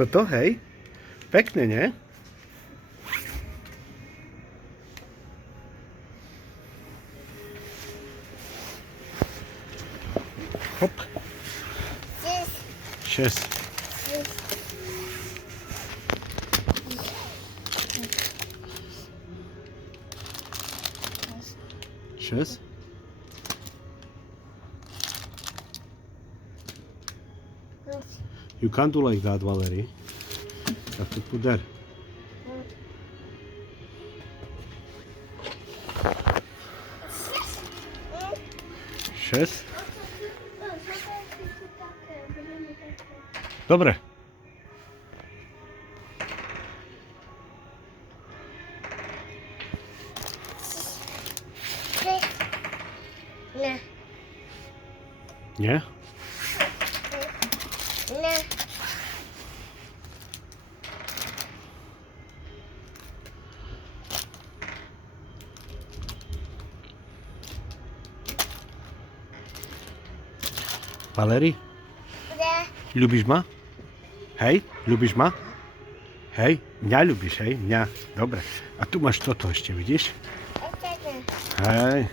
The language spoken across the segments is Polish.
Toto, hej? Pekne, nie? Hop. 6. Šest. You can't do like that, Valerie. You have to put there. Šest. Dobre. Nie. Nie? Nie. Valerie? Nie. Ľubíš ma? Hej? Ľubíš ma? Hej? Mňa ľubíš, hej? Mňa. Dobre. A tu máš toto ešte, vidíš? Ešte nie. Hej.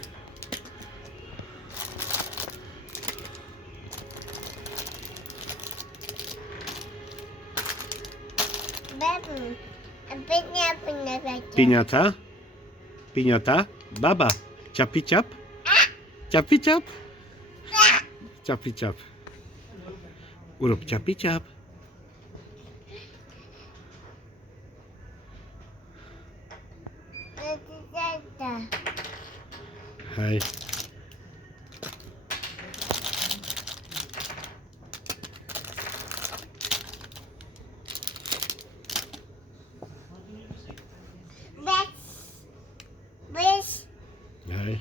Babu. Piňa, piňa, piňa. Piňata? Piňata? Baba. Čapi čap? Čapi čap? Čapi čap. Urob čapi čap. Hej. Bez. Hej.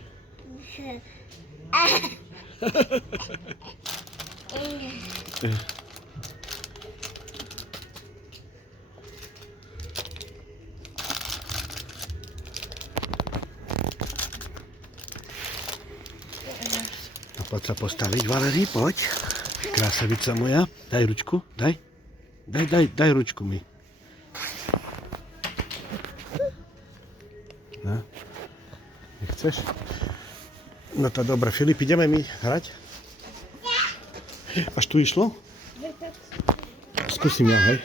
A poď sa postaviť, Valerie, poď. Krásavica moja. Daj ručku, daj. Daj ručku mi. No. Nechceš? No to dobre, Filip, ideme mi hrať? Až tu išlo? Skúsim ja, hej.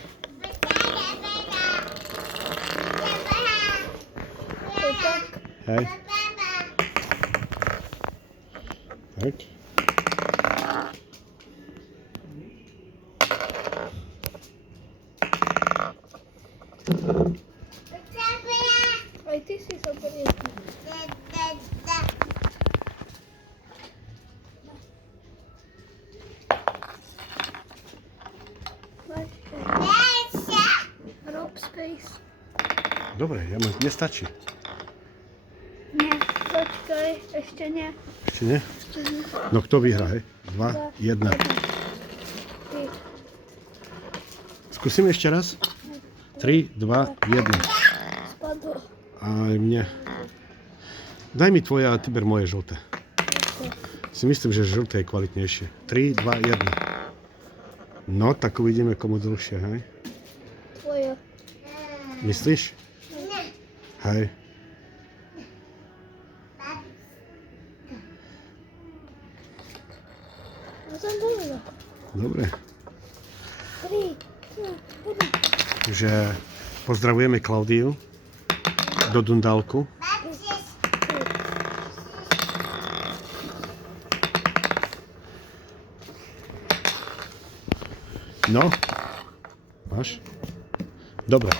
Hej. Tak. Aj ty si sa poriadne. Rob space. Dobre, ja mám, nestačí. Nie, počkaj, ešte nie. Ešte nie? No kto vyhrá, hej? 2, 1. Ty. Skúsim ešte raz. 3, 2, 1. Spadlo. Aj mne. Daj mi tvoje a ty ber moje žlté. Si myslím, že žlté je kvalitnejšie. 3, 2, 1. No, tak uvidíme, komu dlhšie, hej? Tvoje. Myslíš? Hej. No som dobrý. Dobre. 3, 2, 1. Takže pozdravujeme Klaudiu do Dundalku. No, máš? Dobre.